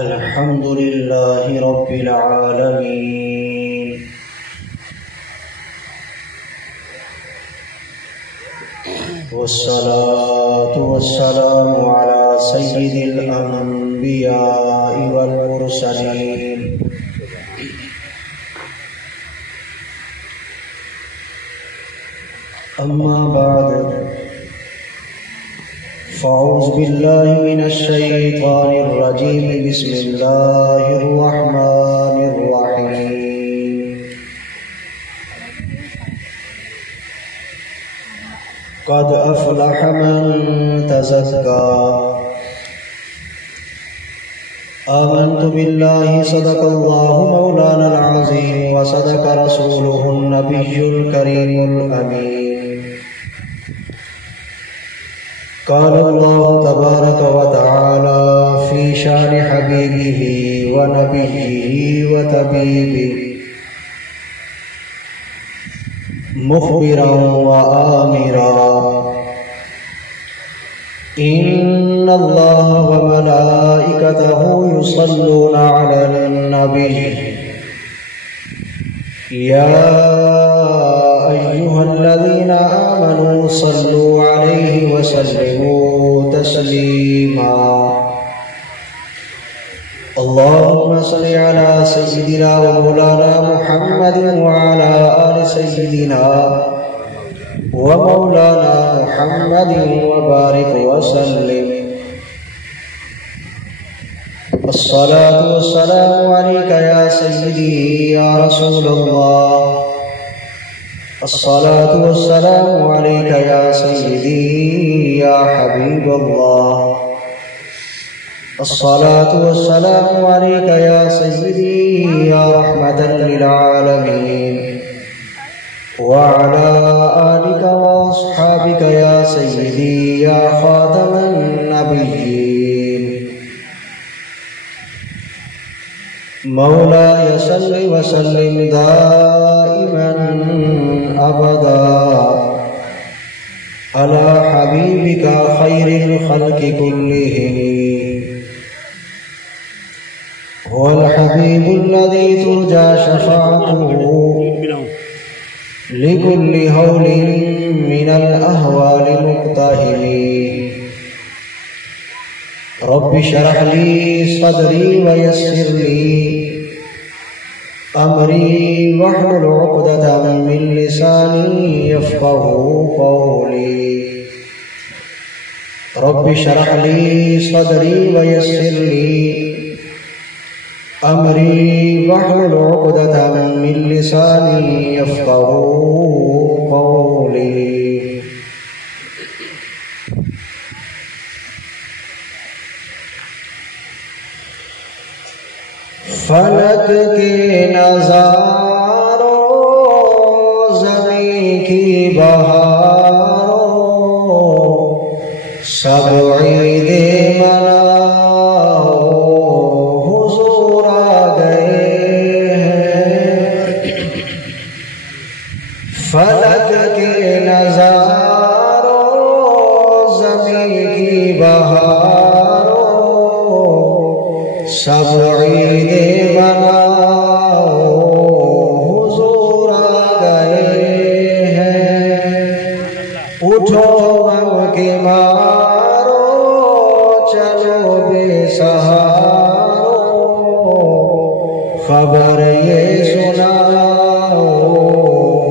अल्हम्दुलिल्लाहि रब्बिल आलमीन वस्सलातु वस्सलामु अला सय्यिदिल अंबियाइ वल मुरसलीन अम्मा बाद फ़अऊज़ु बिल्लाहि मिनश शैतानिर रजीम बिस्मिल्लाहिर रहमानिर रहीम क़द अफ़लह मन तज़क्का आमन्तु बिल्लाहि सदक़ल्लाहु मौलानल अज़ीम व सदक़ रसूलुहुन नबियुल करीमुल अमीन क़ाल अल्लाहु तबारक व तआला फ़ी शान हबीबिही व नबिय्यिही व तबीबिही मुख़बिरन व आमिरा इन्नल्लाह व मलाइकतहु युसल्लूना अलन नबी या अय्युहल्लज़ीना आमनू सल्लू अलैहि व सल्लिमू तस्लीमा अल्लाहुम्मा सल्लि अला सय्यिदिना व मौलाना मुहम्मदिन व अला आलि सय्यिदिना व मौलाना मुहम्मदिन व बारिक व सल्लिम अस्सलातु वस्सलामु अलैका या सय्यिदी या रसूलल्लाह अस्सलातु वस्सलामु अलैका या सय्यिदी या हबीबल्लाह अस्सलातु वस्सलामु अलैका या सय्यिदी या रहमतल लिल आलमीन व अला आलिका व अस्हाबिका या सय्यिदी या खातमन नबिय्यीन मौलाया सल्लि व सल्लिम दाइमन अबदा अला हबीबिका खैरिल खल्क़ि कुल्लिहिम हुवल हबीबुल्लज़ी तुरजा शफ़ाअतुहु लिकुल्लि हौलिन मिनल अहवालि मुक़्तहिमी रब्बि शरह ली सदरी व यस्सिर ली अमरी वहलुल उक़दतम मिन लिसानी यफ़क़हू क़ौली रब्बि शरह ली सदरी व यस्सिर ली अमरी वहलुल उक़दतम मिन लिसानी यफ़क़हू क़ौली। फलक के नज़ारों ज़मीं की बहारों सब ईदे मनाओ हुज़ूर आ गए हैं। फलक के नज़ारों ज़मीं की बहारों सब ईदे मनाओ हुज़ूर आ गए हैं। उठो गम के मारो चलो बेसहारो खबर ये सुनाओ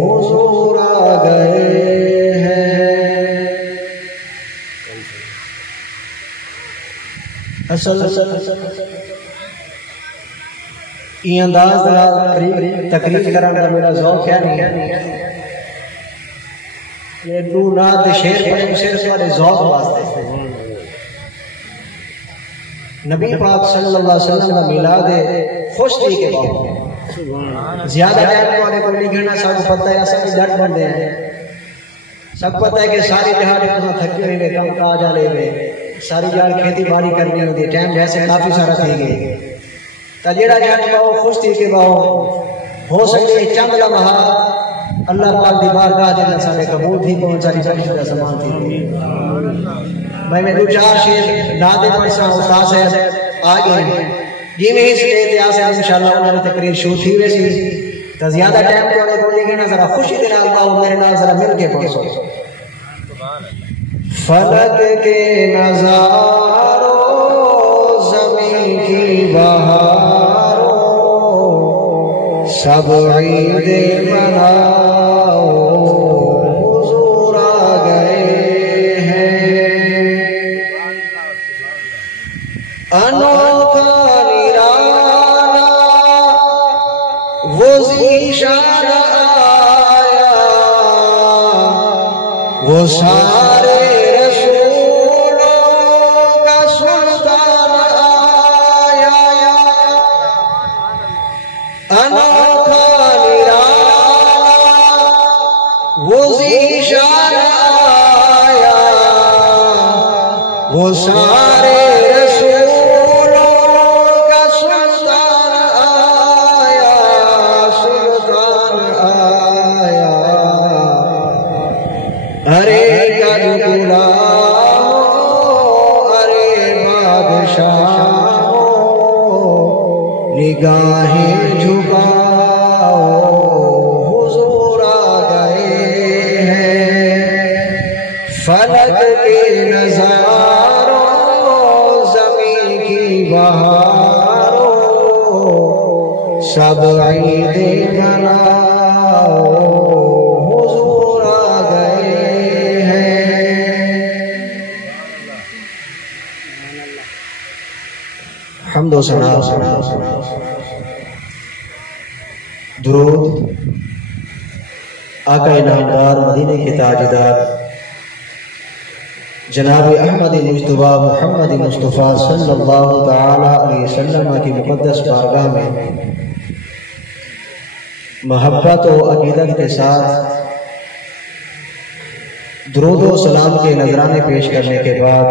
हुज़ूर आ गए हैं। असल अंदाज तकरीर करने का मेरा ज़ौक़ है नहीं ये तू नात शेर पढ़े सिर्फ तुम्हारे ज़ौक़ वास्ते। नबी पाक सल्लल्लाहु अलैहि वसल्लम का मिलाद खुश थी के बाद ज़्यादा टाइम वाले को नहीं गिरना सब पता है ऐसा जट बनते हैं सब पता है कि सारी दिहाड़ी तुम थके हुए काम काज वाले हुए सारी जान खेती बाड़ी करनी होती है टाइम वैसे काफ़ी सारा थी गए जेड़ा जट पाओ खुश थी के पाओ हो सके चंद लम्हा अल्लाह पाक दी बारगाह दे अंदर सारे कबूल थी कौन सारी बख्श दा समान थी। भाई मैं दो चार शेर नादे पैसा उस्ताद से आ गए जिमें इस दे आसे इंशाल्लाह उन्होंने तकरीर शुरू थी वैसी तो ज्यादा टाइम तो को देखे ना जरा खुशी दे नाल बाओ मेरे नाल जरा मिल के पढ़ो। फलक के नजारों ज़मीन की बहारों सब ईद मनाओ हुजूर आ गए हैं। अनोखा निराला वो ज़ीशान आया वो सारे वो सारे रसूलों का सुल्तान आया अरे गुलाम अरे बादशाह निगाहें झुकाओ हुजूर आ गए हैं। फलक के नजारों बहारों सब ईद मनाओ हुजूर आ गए हैं। हम्दो सना दुरूद आका इनामदार मदीने के ताजदार जनाब अहमद मुज्तबा मोहम्मद मुस्तफ़ा सल्लल्लाहु तआला अलैहि वसल्लम की मुक़द्दस बारगाह में मोहब्बत और अक़ीदत के साथ दुरूद व सलाम के नजराने पेश करने के बाद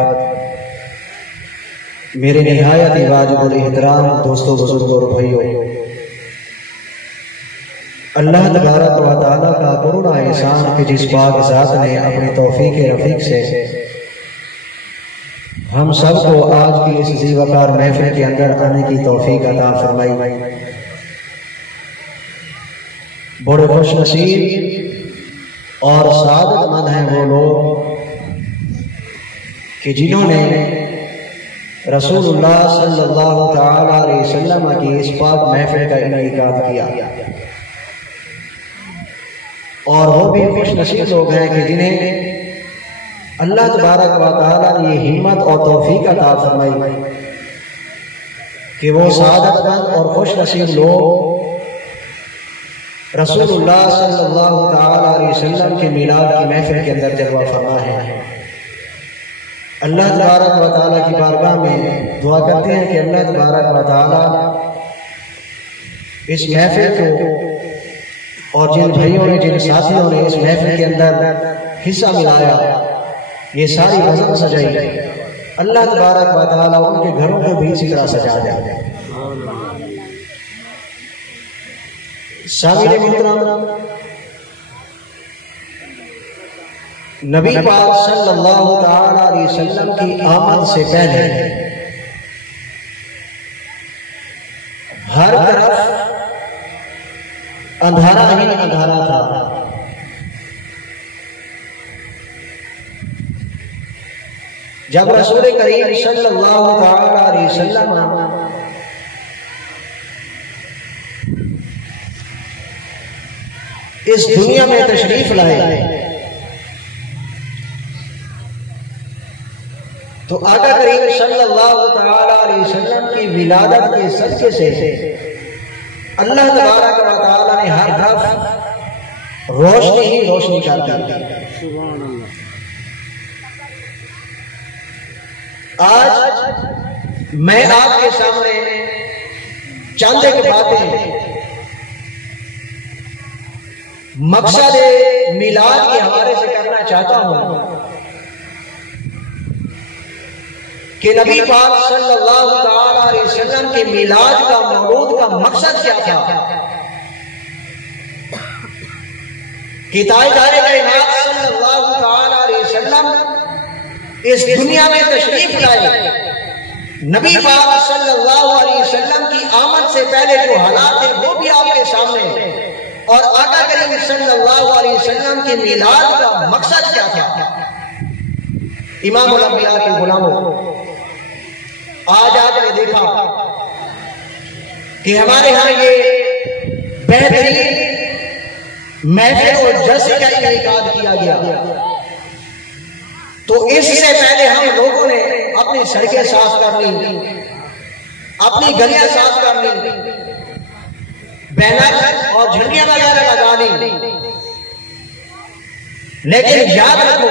मेरे निहायत वाजिबुल एहतराम दोस्तों बुजुर्गों और भाइयों, अल्लाह तबारक व तआला का करुणा एहसान कि जिस पाक ज़ात ने अपनी तौफीक रफ़ीक से हम सबको आज की इस ज़ीवकार महफिल के अंदर आने की तौफीक अता फरमाई। बड़े खुश नसीब और सादतमंद हैं वो लोग कि जिन्होंने रसूलुल्लाह सल्लल्लाहु तआला अलैहि वसल्लम की इस पाक महफिल का इनेकाद किया। और वो भी खुश नसीब लोग हैं कि जिन्हें अल्लाह तबारक व तआला ने ये हिम्मत और तौफीक अता फरमाई कि वो सादतमंद और खुश नसीब लोग रसूलुल्लाह सल्लल्लाहु तआला अलैहि वसल्लम के मिलाद की महफिल के अंदर जलवा फरमा है। अल्लाह तबारक व तआला की बारगाह में दुआ करते हैं कि अल्लाह तबारक व तआला इस महफिल को और जिन भाइयों ने जिन साथियों ने इस महफिल के अंदर हिस्सा मिलाया ये सारी नज़म सजाई, अल्लाह तबारक व तआला उनके घरों को भी इसी तरह सजा दे। सामिन मोहतरम, नबी पाक सल्लल्लाहु तआला अलैहि वसल्लम की आमद से पहले हर तरफ अंधारा ही अंधारा था। जब रसूल करीम सल्लल्लाहु तआला अलैहि वसल्लम इस दुनिया में तशरीफ लाए तो आका करीम सल्लल्लाहु तआला अलैहि वसल्लम की विलादत के सदके से अल्लाह तबारक व तआला ने हर तरफ रोशनी ही रोशनी कर दी। आज मैं आपके सामने चंद एक बातें मकसद मिलाद के हवाले से करना चाहता हूं कि नबी पाक सल्लल्लाहु तआला अलैहि वसल्लम के मिलाद का मौलूद का मकसद क्या था। कि ताजदारे कायनात सल्लल्लाहु तआला अलैहि वसल्लम इस दुनिया में तशरीफ लाए। नबी पाक सल्लल्लाहु अलैहि वसल्लम की आमद से पहले जो हालात थे वो भी आपके सामने हैं, और आका करीम सल्लल्लाहु अलैहि वसल्लम के मिलाद का मकसद क्या था। इमामुल अंबिया के गुलामों, आज आपने देखा कि हमारे यहाँ ये बेहतरीन महफिल और जलसे का इनेकाद किया गया, तो इससे पहले हम लोगों ने अपनी सड़कें साफ करनी, अपनी गलियां साफ करनी, बैनर और झंडियां वगैरह लगानी। लेकिन याद रखो,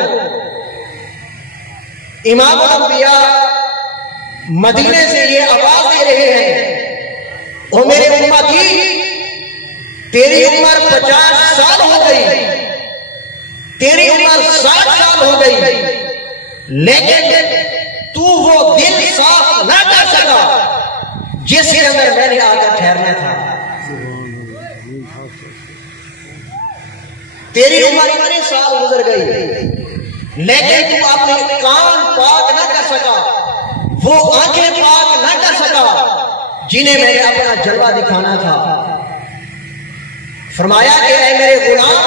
इमामुल अंबिया मदीने से ये आवाज दे रहे हैं, ओ मेरे उम्मती, तेरी उम्र 50 साल हो गई, तेरी उम्र 60 साल हो गई, लेकिन तू वो दिल साफ ना कर सका जिसके अंदर मैंने आकर ठहरना था। तेरी उम्र इतने साल गुजर गई, लेकिन तू अपने कान पाक ना कर सका, वो आंखें पाक ना कर सका जिन्हें मैंने अपना जलवा दिखाना था। फरमाया कि ऐ मेरे गुलाम,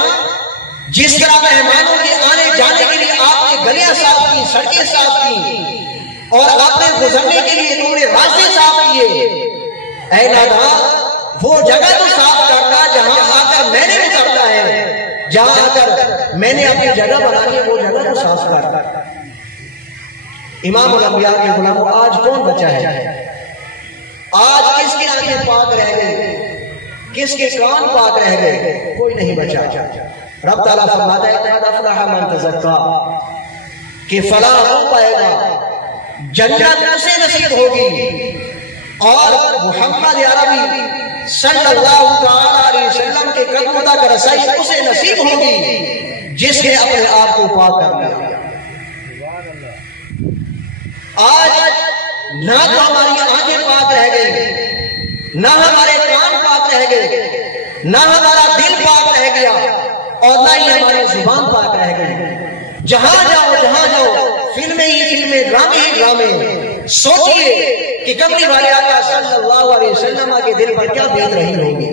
जिस तरह मेहमानों के आने जाने के लिए आपने गलियां साफ की, सड़कें साफ की, और आपने गुजरने के लिए तुमने रास्ते साफ किए, ऐ नादान, वो जगह तो साफ करना जहां आकर मैंने उतरना है, जहां आकर मैंने अपनी जगह बनानी है, वो जगह तो साफ कर। इमामुल अंबिया के गुलामों, आज कौन बचा है? आज किसके आंखें पाक रह गई, किसके कान पाक रह गए? कोई नहीं बचा। रब ताला फरमाता है अफ़लह मन तज़क्का, कि फलाह हो पाएगा, जन्नत उसे नसीब होगी, और मुहम्मद अरबी सल्लल्लाहु तआला अलैहि वसल्लम के कदमों तक रसाई उसे नसीब होगी जिसने अपने आप को पाक कर लिया। आज ना तो हमारी आंखें पाक रह गई, ना हमारे कान पाक रह गए, ना हमारा दिल पाक रह गया, और ना ही हमारी जुबान पाक रह गई। जहां जाओ फिल्में ही फिल्में, ड्रामे ही ड्रामे। सोचिए कि कमली वाले आका सल्लल्लाहु अलैहि वसल्लम के दिल पर क्या बीत रही होगी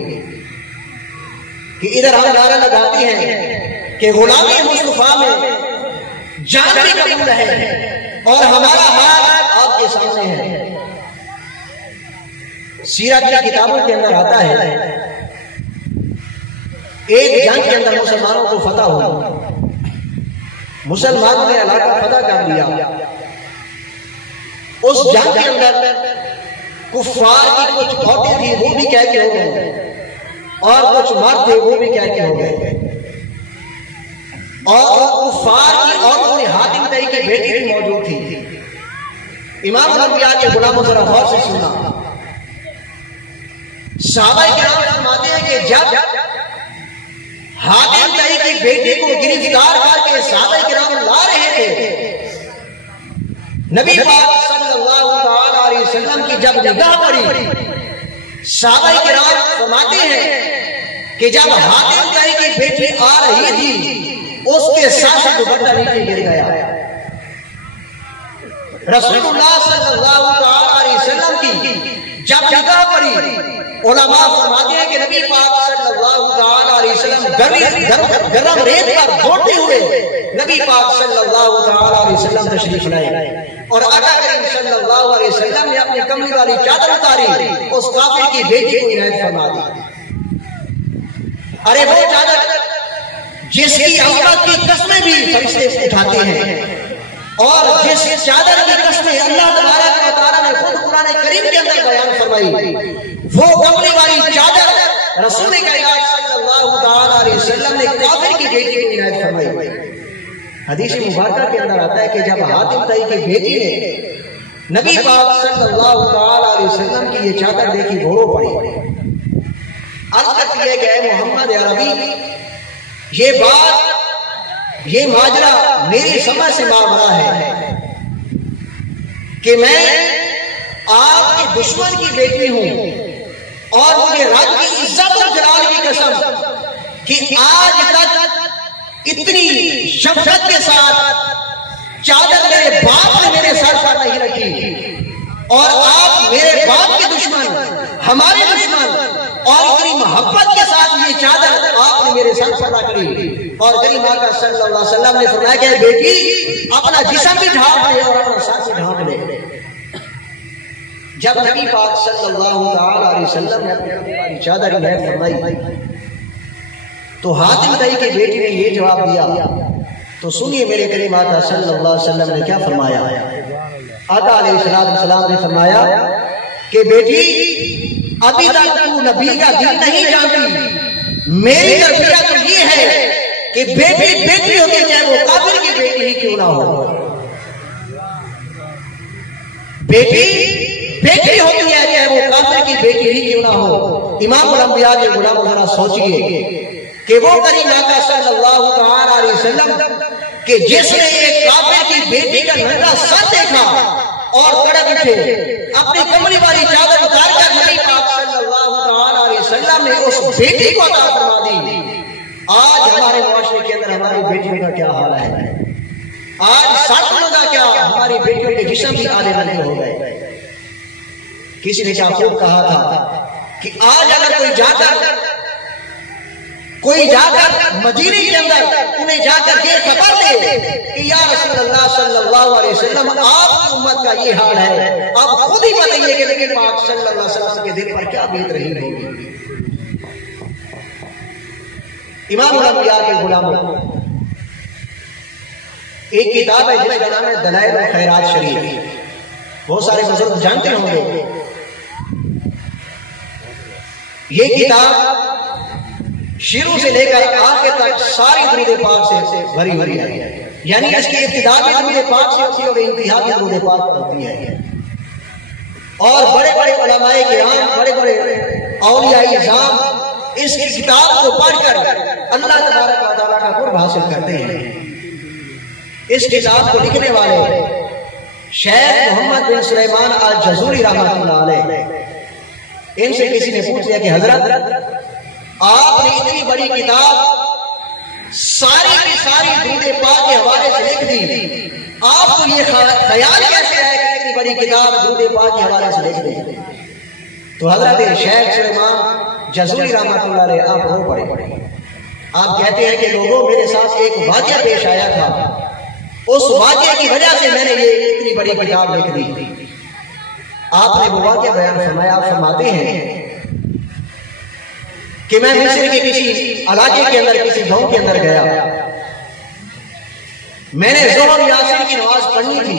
कि इधर हम नारा लगाते हैं कि गुलामी मुस्तफा में जान भी कबूल है, और हमारा हाथ आपके सामने है। सीरत की किताबों के अंदर आता है, एक जंग के अंदर मुसलमानों को फतह हुआ, मुसलमानों ने इलाका फतह कर लिया। उस जंग के अंदर कुफ्फार की कुछ औरतें थी, वो भी कैद हो गए, और कुछ मर्द थे, वो भी कैद हो गए, और कुफ्फार की औरतों में हातिम तई की बेटी भी मौजूद थी। इमाम अंबिया के गुलामों जरा गौर से सुना, सहाबाए किराम फरमाते हैं कि जब हातिम तई की बेटी को गिरफ्तार करके सहाबाए किराम ला रहे थे, नबी पाक सल्लल्लाहु तआला अलैहि वसल्लम की जब निगाह पड़ी, सहाबाए किराम फरमाते हैं कि जब हातिम तई की बेटी आ रही थी, उसके साथ दुपट्टा नीचे गिर गया। रसूलुल्लाह सल्लल्लाहु तआला अलैहि वसल्लम की जब निगाह पड़ी, उलमा फरमाते हैं कि नबी पाक सल्लल्लाहु तआला अलैहि वसल्लम गरम रेत पर दौड़ते हुए नबी पाक सल्लल्लाहु तआला अलैहि वसल्लम तशरीफ लाए, और आका करीम सल्लल्लाहु अलैहि वसल्लम ने अपनी कमली वाली चादर उतारी, उस काफिर की बेटी को इनायत फरमा दी। अरे वो चादर जिसकी औरत की कस्में भी फरिश्ते उठाते हैं, और जिस चादर की कस्में अल्लाह तबारक व तआला ने खुद कुरान करीम के अंदर बयान फरमाई, वो कमली वाली चादर रसूल कायनात सल्लल्लाहु तआला अलैहि वसल्लम ने काफिर की बेटी को इनायत फरमाई। हदीस मुबारक के अंदर आता है कि जब हातिम तई की बेटी ने नबी पाक सल्लल्लाहु तआला अलैहि वसल्लम की ये चादर देखी, घोड़ों पड़ी, अर्ज करती है कि मोहम्मद अरबी, ये बात, ये माजरा मेरी समझ से मावरा है कि मैं आपके दुश्मन की बेटी हूं, और मुझे रब की इज्जत और जलाल की कसम कि आज तक इतनी शफकत के साथ चादर मेरे बाप ने मेरे सर पर नहीं रखी, और आप मेरे बाप के दुश्मन, हमारे दुश्मन, और इतनी मोहब्बत के साथ ये चादर आपने मेरे सर पर रखी। और करीम आका सल्लल्लाहु अलैहि वसल्लम ने फरमाया कि बेटी अपना जिस्म भी ढांप ले और अपना सर भी ढांप ले। जब नबी पाक सल्लल्लाहु अलैहि वसल्लम ने अपनी चादर में फरमाई तो हातिम तई की बेटी ने ये जवाब दिया। तो सुनिए मेरे करीम आका सल्लल्लाहु अलैहि वसल्लम ने क्या फरमाया। आका अलैहिस्सलाम ने फरमाया कि बेटी अभी तक तू नबी का दीन नहीं जानती। मेरी तरबियत तो ये है कि बेटी बेटी होती चाहे वो काफिर की बेटी ही क्यों ना हो। बेटी बेटी होती है चाहे वो काफिर की बेटी ही क्यों ना हो। इमाम उल अंबिया के गुलाम जरा सोचिए कि वो करीम आका सल्लल्लाहु अलैहि वसल्लम कि जिसने एक काफिर की बेटी का नंगा सर देखा और कड़क उठे, अपनी कमली वाली चादर उतार कर नबी पाक सल्लल्लाहु अलैहि वसल्लम ने उस बेटी को अता फरमा दी। आज हमारे मुआशरे के अंदर हमारी बेटियों का क्या हाल है। आज साथियों का क्या, हमारी बेटियों के जिस्म भी आधे नंगे हो गए। किसी ने क्या खूब कहा था कि आज अगर कोई जाकर मदीने के अंदर उन्हें जाकर ये खबर दे कि या रसूलुल्लाह सल्लल्लाहु अलैहि वसल्लम आपकी उम्मत का ये हाल है, आप खुद ही बताइए कि नबी पाक सल्लल्लाहु अलैहि वसल्लम के दिल पर क्या बीत रही होगी। इमाम उल अंबिया के गुलामों एक किताब है जिसका नाम है दलाइल उल खैरात शरीफ। बहुत सारे बुजुर्ग जानते होंगे। ये किताब शुरू से लेकर आखिर तक सारी दुरूद पाक से भरी हुई है। यानी इसकी इब्तिदा भी दुरूद पाक से होती है और इंतहा भी दुरूद पाक होती है। और बड़े बड़े उलमाए किराम, बड़े बड़े औलियाए इज़ाम इस किताब को पढ़कर अल्लाह तबारक व तआला का कुर्ब हासिल करते हैं। इस किताब को लिखने वाले शेख मोहम्मद बिन सुलेमान अल जज़ूरी रहमतुल्लाह अलैह, इनसे किसी ने पूछ लिया कि हजरत आपने इतनी बड़ी किताब सारी की सारी दुरूद पाक के हवाले से लिख दी, आपको ये ख्याल कैसे आया कि इतनी बड़ी किताब दुरूद पाक के हवाले से लिख दी। तो हजरत शेख सुलेमान जज़ूरी रहमतुल्लाह अलैह आप रो पड़े। आप कहते हैं कि लोगों मेरे साथ एक वाक़या पेश आया था, उस वाक़ये की वजह से मैंने ये इतनी बड़ी किताब लिख दी। आपने वो वाक़या बयान फरमाया। आप फरमाते हैं कि मैं मिस्र के किसी इलाके के अंदर, किसी गांव के अंदर गया। मैंने ज़ोहर यासीन की नमाज पढ़नी थी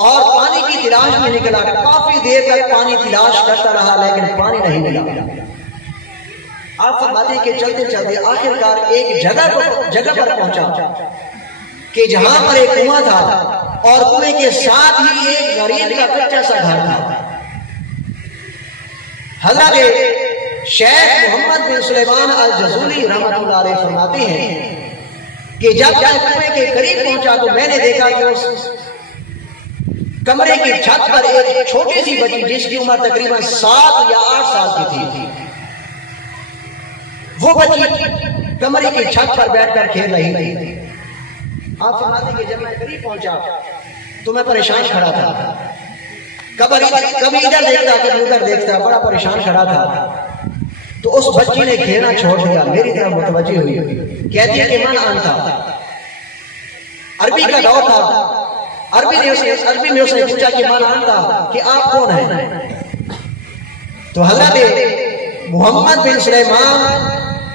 और पानी की तलाश में निकला। काफी देर तक पानी तलाश करता रहा लेकिन पानी नहीं मिला। आप फरमाते कि चलते चलते आखिरकार एक जगह पर पहुंचा कि जहां पर एक कुआं था और कुएं के साथ ही एक गरीब का कच्चा सा घर था। हज़रत शेख मोहम्मद बिन सुलेमान अल जज़ूरी रहमतुल्लाह अलैह फरमाते हैं कि जब मैं कुएं के करीब पहुंचा तो मैंने देखा कि उस कमरे की छत पर एक छोटी सी बच्ची जिसकी उम्र तकरीबन 7 या 8 साल की थी, वो बच्ची कमरे की छत पर बैठकर खेल रही थी। आप फरमाते हैं कि जब मैं करीब पहुंचा तो मैं परेशान खड़ा था। कभी इधर देखता, कभी उधर देखता, बड़ा परेशान खड़ा था। तो उस बच्ची ने खेलना छोड़ दिया, मेरी तरफ मुतवज्जो हुई। कहती है कि मन आन था, अरबी का दौर था। अरबी में उसने पूछा कि मन आन था कि आप कौन हैं। तो हजरत मोहम्मद बिन सुलेमान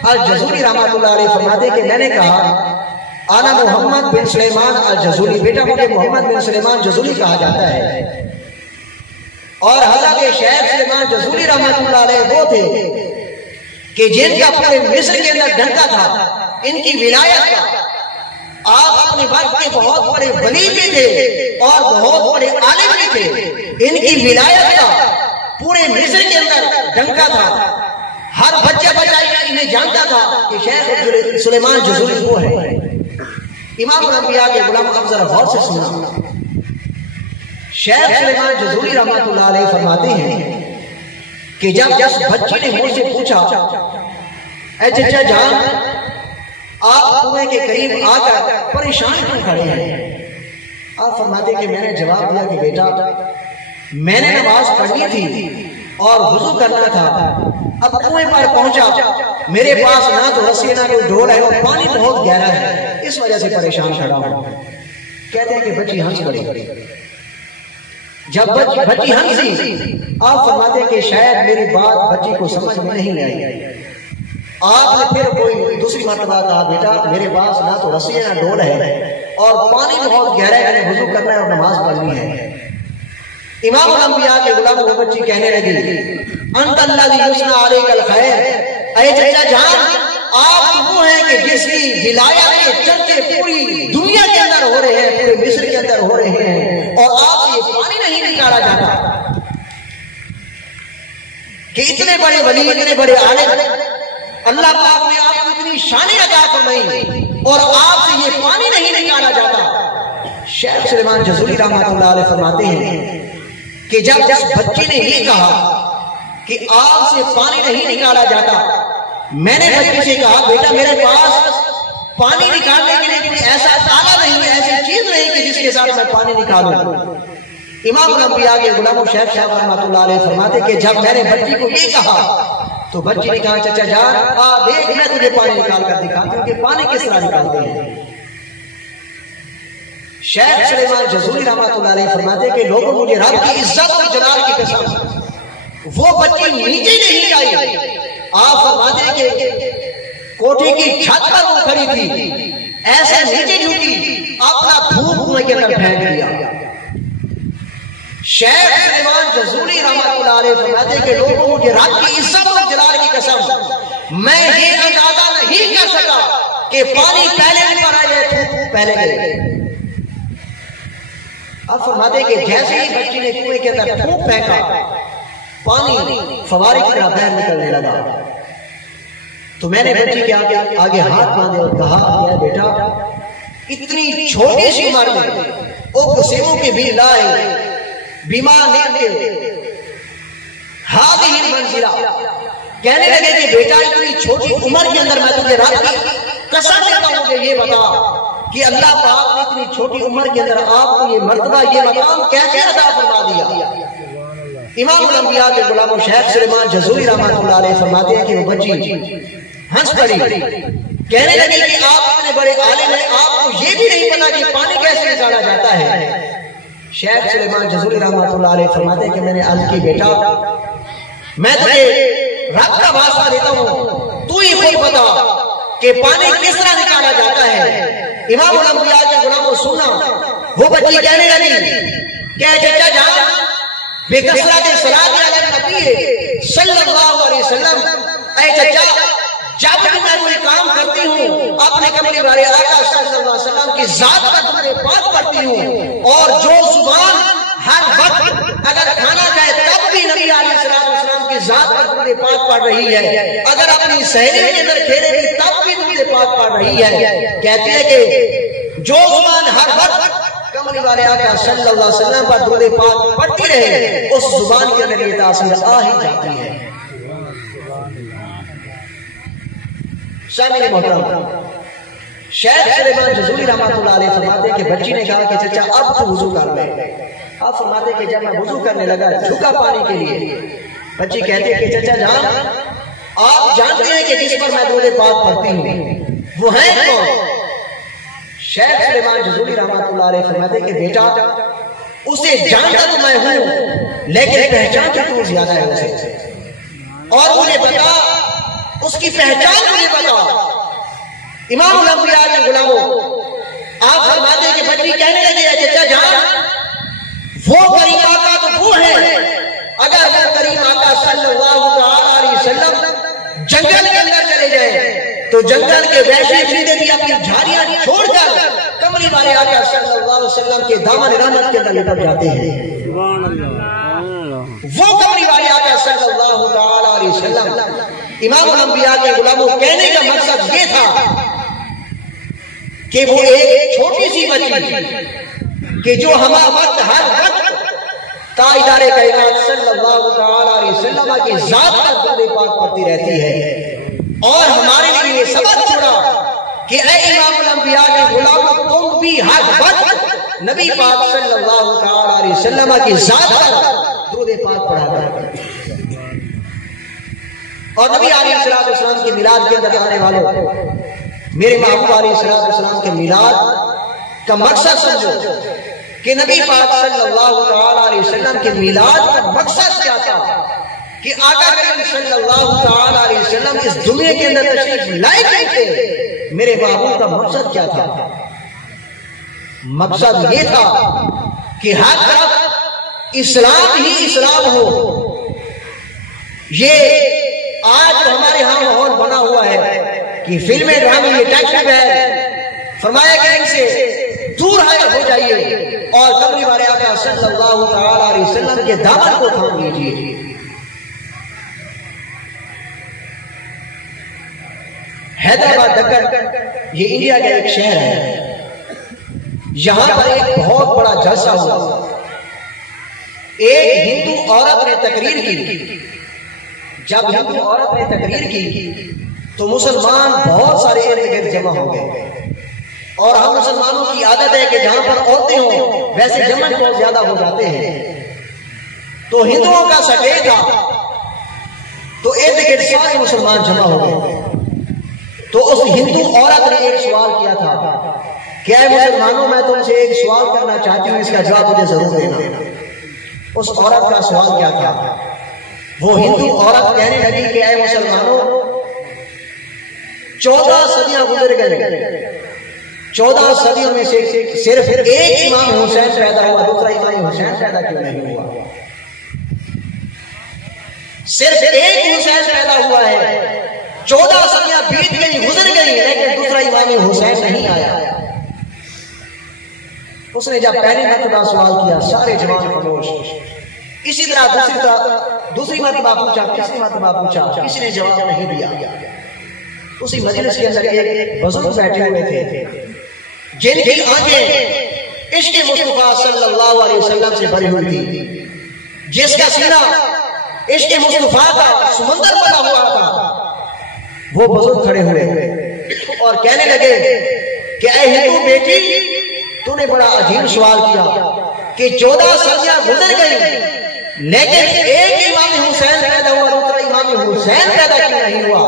अल जज़ूरी रहमतुल्लाह अलैह फरमाते कि मैंने कहा आना मोहम्मद बिन सुलेमान अल जज़ूरी, बेटा मुझे मोहम्मद बिन सुलेमान जज़ूरी कहा जाता है। और हज़रत शेख सुलेमान जज़ूरी रहमतुल्लाह अलैह वो थे कि जिनका पूरे मिस्र के अंदर डंका था। इनकी विलायत का आप अपने वक्त के बहुत बड़े वली भी थे और बहुत बड़े आलिम भी थे। इनकी विलायत का पूरे मिस्र के अंदर डंका था। हर बच्चा इन्हें जानता था कि शेख सुलेमान जज़ूरी वो है। इमाम उल अंबिया के गुलाम अब जरा गौर से सुना। शेख सुलेमान जज़ूरी रहमतुल्लाह अलैह फरमाते हैं कि जब बच्ची ने मुझसे पूछा, ऐ चचा जान आप कुएं के करीब आकर परेशान क्यों खड़े हैं? आप फरमाते कि मैंने जवाब दिया कि बेटा मैंने नमाज पढ़नी थी और वुजू करना था, अब कुएं पर पहुंचा, मेरे पास ना तो रस्सी ना कोई ढोल है और पानी बहुत गहरा है, इस वजह से परेशान खड़ा हूं। कहते हैं कि बच्ची हंस पड़ी। जब बच्ची हंसी, आप फरमाते कि शायद मेरी बात बच्ची को समझ में नहीं आई। आपने फिर कोई दूसरी मर्तबा कहा बेटा मेरे पास ना तो रस्सी ना ढोल है और पानी बहुत गहरा है, वुजू करना है और नमाज पढ़नी है। इमाम अंबिया के गुलाम वो बच्ची कहने लगी अंतल्लाज़ी युस्ना अलैकल खैर, ऐ चचा जान आप वो हैं कि जिसकी हिलायत के चर्चे पूरी दुनिया के अंदर हो रहे हैं, पूरे मिस्र के अंदर हो रहे हैं, और आप ये पानी नहीं निकाला जाता कि इतने बड़े वली, इतने बड़े आलिम, अल्लाह पाक ने आपको इतनी शान अता फरमाई और आपसे ये पानी नहीं निकाला जाता। शेख सुलेमान जज़ूरी रहमतुल्लाह अलैह फरमाते हैं कि जब बच्चे ने ये कहा कि आपसे पानी नहीं निकाला जाता, मैंने बच्चे से कहा बेटा मेरे पास पानी निकालने के लिए कोई ऐसा ताला नहीं है, ऐसी चीज नहीं कि जिसके साथ मैं पानी निकालूं। इमाम अंबिया के गुलाम शेख साहब रहमतुल्लाह अलैह फरमाते कि जब मैंने बच्ची को ये कहा तो बच्ची ने कहा चचा जान देख मैं तुझे पानी निकाल कर दिखाती हूं कि पानी किस तरह निकालते हैं। शेख सुलेमान जज़ूरी रहमतुल्लाह अलैह फरमाते कि लोगों मुझे रब की इज्जत और जलाल की कसम वो बच्ची नीचे नहीं आई। आप फरमाते कि कोठे की छत पर वो खड़ी थी, ऐसे नीचे झुकी, अपना धूप कुएं के अंदर फेंक दिया। शेख सुलेमान जज़ूरी रहमतुल्लाह अलैह फरमाते कि लोगों मुझे रब की इज्जत और जलाल की कसम मैं ये अंदाजा नहीं कर सका कि पानी पहले ऊपर आए धूप पहले गए। अब फरमाते कि जैसे ही बच्ची ने कुएं के अंदर फूंक फेंका, पानी फवारे की तरह बाहर निकलने लगा। तो मैंने बच्ची के आगे हाथ बांधे और कहा बेटा इतनी छोटी सी उम्र में ओ कुसेमों के भी लाए बीमार हादिही मंजिला, कहने लगे कि बेटा इतनी छोटी उम्र के अंदर मैं तुझे रब की कसम देता हूं कि ये बता कि अल्लाह पाक ने इतनी छोटी उम्र के अंदर आपको ये मर्तबा, ये मकाम कैसे अता फरमा दिया। इमाम अंबिया के गुलाम शेख सुलेमान जज़ूरी रहमतुल्लाह अलैह फरमाते हैं कि वो बच्ची हंस पड़ी, कहने लगी कि आप इतने बड़े आलिम हैं, आपको ये भी नहीं पता कि पानी कैसे निकाला जाता है। शेख सुलेमान जज़ूरी रहमतुल्लाह अलैह फरमाते हैं कि मैंने अर्ज़ की बेटा मैं तुझे रब का वास्ता देता हूं, तू ही खुद बता कि पानी किस तरह निकाला जाता है। इमाम अंबिया के गुलामों सुना, वो बच्ची कहने लगी क्या चचा जान बेकसरत सलात अला नबी सल्लल्लाहु अलैहि वसल्लम, ऐ चचा जब भी मैं कोई काम करती हूँ अपने कमरे वाले आका सल्लल्लाहु अलैहि वसल्लम की जात का तुमने पाक पढ़ती हूँ, और जो जुबान हर वक्त अगर खाना चाहे तब भी नबी अलैहिस्सलाम की जात का तुमने पाक पढ़ रही है, अगर अपनी सहेली के अंदर खेलेगी तब भी तुमने पाक पढ़ रही है। कहती है कि जो जुबान हर वक्त कमरे वाले आका सल्लल्लाहु अलैहि वसल्लम पर दुरूद पाक पढ़ती रहे उस जुबान के अंदर ये तासीर आ ही जाती है। शामिल मोहतरम, शेख सुलेमान जज़ूरी रहमतुल्लाह अलैह फरमाते कि बच्ची ने कहा कि चचा अब तो वुजू कर ले। आप फरमाते कि जब मैं वुजू करने लगा झुका पानी के लिए, बच्ची कहती है कि चचा जान आप जानते हैं कि जिस पर मैं दुरूद पाक पढ़ती हूँ वो है कौन? शेख सुलेमान जज़ूरी रहमतुल्लाह अलैह फरमाते कि बेटा उसे जानता तो मैं हूँ लेकिन पहचान तो तू ज्यादा है उसे, और मुझे बता उसकी पहचान मुझे बता। इमाम अंबिया के गुलामों आप फरमाते हैं कि बच्ची कहने लगी है चचा जान वो करीम आका तो वो है, अगर वो करीम आका सल्लल्लाहु अलैहि वसल्लम जंगल के अंदर चले जाए तो जंगल के वैसे चीजें भी अपनी झाड़ियां छोड़कर कमरी वाले आका सल्लल्लाहु अलैहि वसल्लम के दामन रहमत के अंदर लिपट जाते हैं। वो कमरी वाले आका सल्लल्लाहु अलैहि वसल्लम इमाम अंबिया के गुलामों कहने का मकसद ये था कि वो एक छोटी सी बच्ची कि जो हमारा वक्त हर वक्त ताजदारे कायनात सल्लल्लाहु अलैहि वसल्लम की जात पर दुरूद पाक पढ़ती रहती है, और हमारे लिए सबक छोड़ा कि ऐ इमामुल अंबिया के गुलाम, तुम भी हर वक्त नबी पाक सल्लल्लाहु अलैहि वसल्लम की जात पर दुरूद पाक पढ़ा करो। और नबी अलैहिस्सलाम के मिलाद के अंदर आने वालों, मेरे महबूब अलैहिस्सलाम के मिलाद का मकसद समझो कि नबी पाक सल्लल्लाहु अलैहि वसल्लम के मिलाद का मकसद क्या था कि आका करीम सल्लल्लाहु अलैहि वसल्लम इस दुनिया के अंदर तशरीफ लाए गए थे। मेरे महबूब का मकसद क्या था? मकसद ये था कि हर तरफ इस्लाम ही इस्लाम हो। ये आज तो हमारे यहां माहौल बना हुआ है कि फिल्में ड्रामे ये टैक्स है, फरमाया कि इनसे दूर हो जाइए और कमली वाले आका सल्लल्लाहु अलैहि वसल्लम के दामन को थाम लीजिए। हैदराबाद दक्कन ये इंडिया का एक शहर है। यहां पर एक बहुत बड़ा जलसा हुआ। एक हिंदू औरत ने तकरीर की। जब हिंदू औरत ने तकरीर की तो मुसलमान बहुत सारे इर्द गिर्द जमा हो गए। और हम मुसलमानों की आदत है कि जहां पर औरतें हों वैसे जमन बहुत ज्यादा हो जाते हैं। तो हिंदुओं का सटे था तो इर्द गिर्द सारे मुसलमान जमा हो गए। तो उस हिंदू औरत ने एक सवाल किया था, क्या मुसलमानों, मैं तुमसे एक सवाल करना चाहती हूं, इसका जवाब मुझे जरूर देना। उस औरत का सवाल क्या था? वो हिंदू औरत कहने लगी कि ऐ मुसलमानों, 14 सदियां गुजर गई। 14 सदियों में से सिर्फ एक इमाम हुसैन पैदा हुआ, दूसरा इमाम हुसैन पैदा क्यों नहीं हुआ? सिर्फ एक हुसैन पैदा हुआ है। 14 सदियां बीत गई, गुजर गई, लेकिन दूसरा इमाम हुसैन नहीं आया। उसने जब पहली मरतबा सवाल किया सारे जवान खामोश। इसी तरह दूसरी मरतबा पूछा, तीसरी मरतबा पूछा, किसी ने जवाब नहीं दिया। उसी मजलिस के अंदर एक बुजुर्ग बैठे हुए थे जिनकी आंखें इश्क़ मुस्तफा सल्लल्लाहु अलैहि वसल्लम से भरी हुई थी, जिसका सीना इश्क़ मुस्तफा का समंदर बना हुआ था। वो बुजुर्ग खड़े हुए और कहने लगे कि ऐ हिंदू बेटी, तूने बड़ा अजीब सवाल किया कि 14 सदियां गुजर गई लेकिन एक इमाम हुसैन पैदा हुआ, दूसरा इमाम हुसैन पैदा क्यों नहीं हुआ?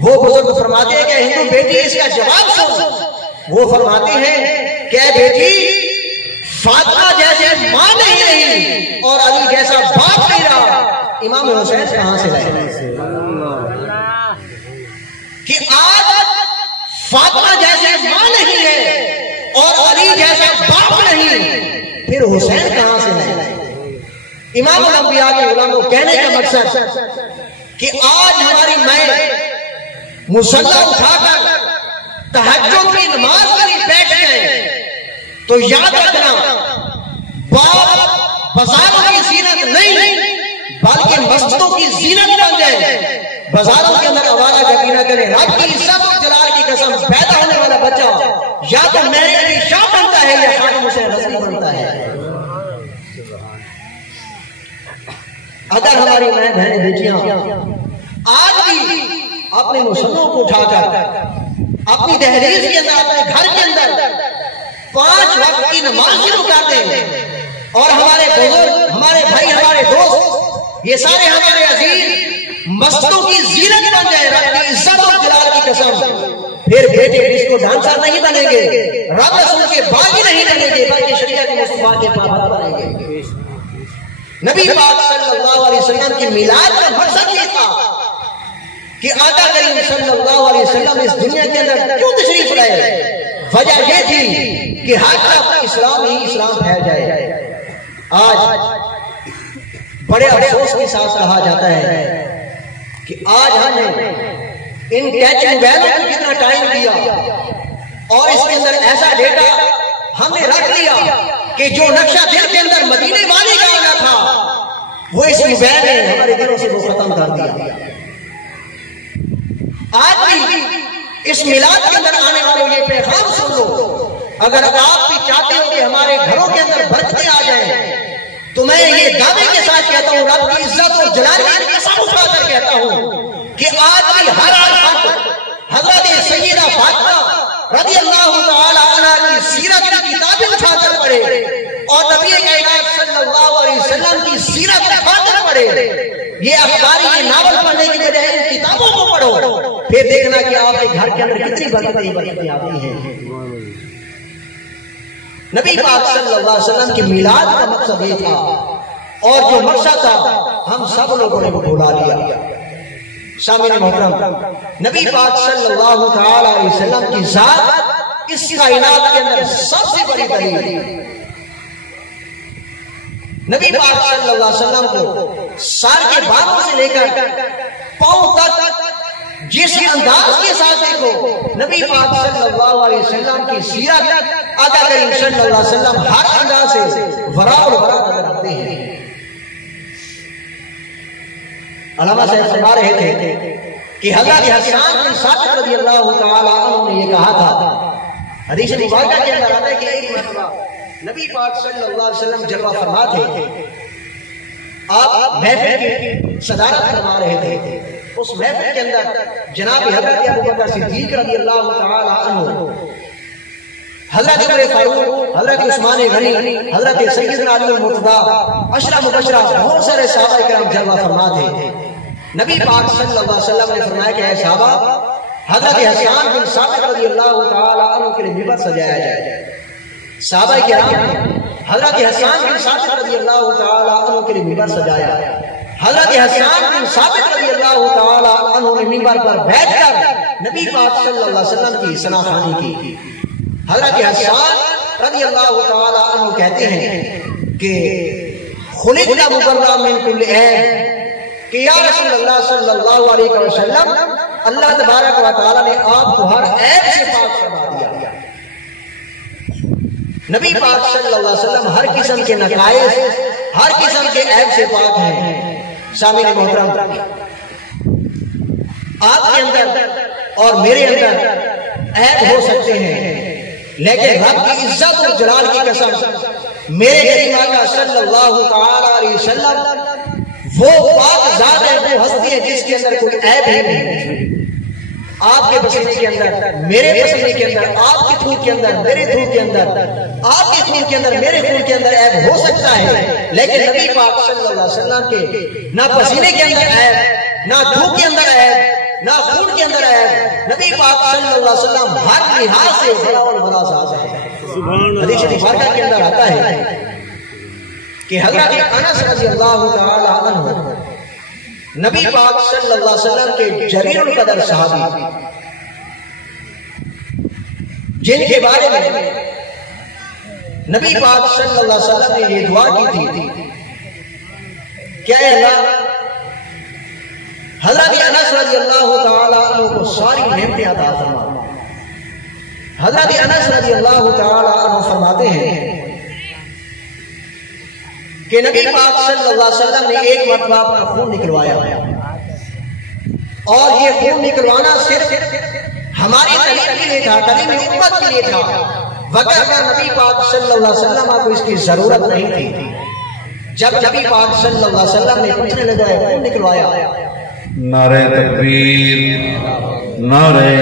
वो बुजुर्ग फरमाते हैं कि हिंदू बेटी, इसका जवाब सुन। वो फरमाते हैं कि बेटी, फातिमा जैसे मां नहीं रही और अली जैसा बाप नहीं रहा, इमाम हुसैन कहां से लाए? कि आज फातिमा जैसे मां नहीं है और अली जैसा बाप नहीं, फिर हुसैन कहां से लाए? इमाम अंबिया के गुलाम को कहने का मकसद कि आज हमारी मां मुसल्ला उठाकर तहज्जुद की नमाज करी बैठ गए तो याद रखना, बाप बाजारों की जीनत नहीं बल्कि मस्जिदों की जीनत बन जाए। बाजारों के अंदर आवारा गर्दी न करे। रब की इज्जत और जलाल की कसम, पैदा होने वाला बच्चा या तो मेरे अली शाह बनता है या खान हुसैन रज़वी बनता है। अगर हमारी मां बहनें बेटियां आज भी अपने मुसल्लों को उठाकर अपनी दहलीज के अंदर, अपने घर के अंदर 5 वक्त की नमाज शुरू करते हैं और हमारे बुजुर्ग, हमारे भाई, हमारे दोस्त, ये सारे हमारे अजीज मस्जिदों की जीनत बन जाए, रब की इज्जत और जलाल की कसम, फिर बेटे इसको डांसर नहीं बनेंगे, रब रसूल के बागी नहीं बनेंगे, बल्कि शरीयत मुस्तफा के पाबंद बनेंगे। नबी पाक सल्लल्लाहु अलैहि वसल्लम की मिलाद का मकसद ये था कि आका करीम सल्लल्लाहु अलैहि वसल्लम इस दुनिया के अंदर क्यों तशरीफ लाए? वजह ये थी कि हर तरफ इस्लाम ही इस्लाम फैल जाए। आज बड़े अफसोस के साथ कहा जाता है कि आज हमने इन टच मोबाइलों को कितना टाइम दिया और इसके अंदर ऐसा डेटा हमने रख लिया कि जो नक्शा दिल के अंदर मदीने वाले का आना था वो इस मोबाइल ने हमारे दिलों से वो खत्म कर दिया। आज भी इस मिलाद के अंदर आने वाले ये पैगाम सुन लो। अगर आप भी चाहते हो कि हमारे घरों के अंदर बरकतें आ जाए तो मैं ये दावे के साथ कहता हूँ, रब की इज्जत और जलाल की कसम उठाकर कहता हूँ कि आज भी हर फर्द हजरत सैयदा फातिमा रज़ियल्लाहु ताला अन्हा की सीरत की किताबें उठाकर पढ़े और नबी कायनात सल्लल्लाहु अलैहि वसल्लम की सीरत उठाकर पढ़े। ये अखबारी ये नावल पढ़ने की बजाय इन किताबों को पढ़ो, फिर देखना कि आपके घर के अंदर कितनी बरकतें आती हैं। नबी पाक सल्लल्लाहु अलैहि वसल्लम की मिलाद का मकसद ये था, और जो मकसद था हम सब लोगों ने भुला लिया। शामिल मोहतरम, नबी पाक सल्लल्लाहु ताला अलैहि वसल्लम की जात इस कायनात के अंदर सबसे बड़ी दलील। नबी पाक सल्लल्लाहु अलैहि वसल्लम को सर के बालों से लेकर पांव तक जिस अंदाज के साथ देखो, नबी पाक सल्लल्लाहु अलैहि वसल्लम की सीरत आका करीम सल्लल्लाहु अलैहि वसल्लम हर अंदाज से वरा और बरा नजर आते हैं। अल्लामा साहब फरमा रहे थे कि हज़रत हसन बिन साबित रज़ियल्लाहु ताला अन्हु ने ये कहा था, हदीस मुबारक के अंदर आता है कि एक मरतबा नबी पाक सल्लल्लाहु अलैहि वसल्लम जलवा फरमा थे, आप महफिल की सदारत फरमा रहे थे। उस महफिल के अंदर जनाब हज़रत अबू बकर सिद्दीक रज़ियल्लाहु ताला अन्हु, हज़रत उमर फारूक, हज़रत उस्मान गनी, हज़रत सय्यदना अली मुर्तज़ा, अशरा मुबशरा, बहुत सारे सहाबा किराम जलवा फरमा थे। नबी पाक सल्लल्लाहु अलैहि वसल्लम ने फरमाया कि ऐ सहाबा, हज़रत हसन बिन साबित रज़ियल्लाहु ताला अन्हु के लिए मिंबर सजाया जाए। सहाबा किराम हज़रत हसन बिन साबित रज़ियल्लाहु ताला अन्हु के लिए मिंबर सजाया। हज़रत हसन बिन साबित रज़ियल्लाहु ताला अन्हु ने मिंबर पर बैठकर नबी पाक सल्लल्लाहु अलैहि वसल्लम की सनाखानी की। हज़रत हसन रज़ियल्लाहु ताला अन्हु कहते हैं कि खुलिक़ना मुबर्रअ मिन कुल्लि ऐब, कि या रसूलल्लाह सल्लल्लाहु अलैहि वसल्लम, अल्लाह तबारक व तआला ने आपको हर ऐब से पाक फरमा दिया। नबी पाक सल्लल्लाहु अलैहि वसल्लम हर किस्म के नकाइस, हर किस्म के ऐब से पाक हैं। शामिल मोहतरम, आपके अंदर और मेरे अंदर ऐब हो सकते हैं, लेकिन रब की इज्जत और जलाल की कसम, मेरे करीम आका सल्लल्लाहु ताला अलैहि वसल्लम वो पाक जात है, वो हस्ती है जिसके अंदर कोई ऐब ही नहीं। आपके पसीने के अंदर, मेरे पसीने के अंदर, आपके थूक के अंदर, मेरे थूक के अंदर, आपके खून के अंदर, मेरे खून के अंदर ऐब हो सकता है, लेकिन नबी पाक सल्लल्लाहु अलैहि वसल्लम के ना पसीने के अंदर ऐब, ना थूक के अंदर ऐब, ना खून के अंदर ऐब। नबी पाक सल्लल्लाहु अलैहि वसल्लम हर लिहाज से बड़ा और बड़ा ज़ात है। हदीस मुबारक के अंदर आता है कि हज़रत अनस रज़ियल्लाहु ताला अन्हु नबी पाक सल्लल्लाहु अलैहि वसल्लम के जलीलुल कदर सहाबी, जिनके बारे में नबी पाक सल्लल्लाहु अलैहि वसल्लम ने ये दुआ की थी, क्या अल्लाह हज़रत अनस रज़ियल्लाहु ताला अन्हु को सारी नेमतें अता फरमा। हज़रत अनस रज़ियल्लाहु ताला अन्हु फरमाते हैं कि नबी पाक सल्लल्लाहु अलैहि वसल्लम ने एक मरतबा अपना खून निकलवाया, और ये खून निकलवाना सिर्फ हमारी तलीम के लिए था, तलीम उम्मत के लिए था, वगैरह नबी पाक सल्लल्लाहु अलैहि वसल्लम को इसकी जरूरत नहीं थी। जब नबी पाक सल्लल्लाहु अलैहि वसल्लम ने पूछने लगा खून निकलवाया, नारे तकबीर, नारे